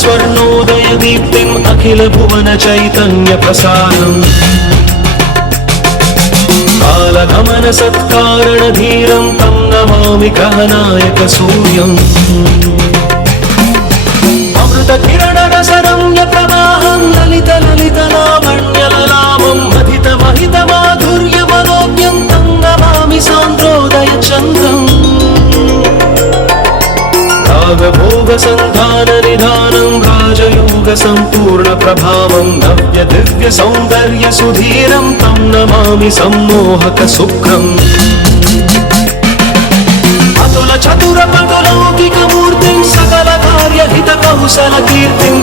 स्वर्णोदय दीप्तिम् अखिल भुवन चैतन्य प्रसारम् कालगमन सत्कारण धीरं तं नमामि ग्रहनायक सूर्यम् अमृत किरण रसरम्य प्रवाहं ललित ललित लावण्य ललामं महित महित माधुर्य मनोज्ञं तं नमामि सान्द्रोदय चन्द्रम् भोग संधान निधानं राजयोग संपूर्ण प्रभावं नव्य दिव्य सौंदर्य सुधीरं तं नमामि सम्मोहक सुखम् अतुल चतुर पटुलौकिक मूर्तिं सकल कार्य हित कौशल कीर्तिं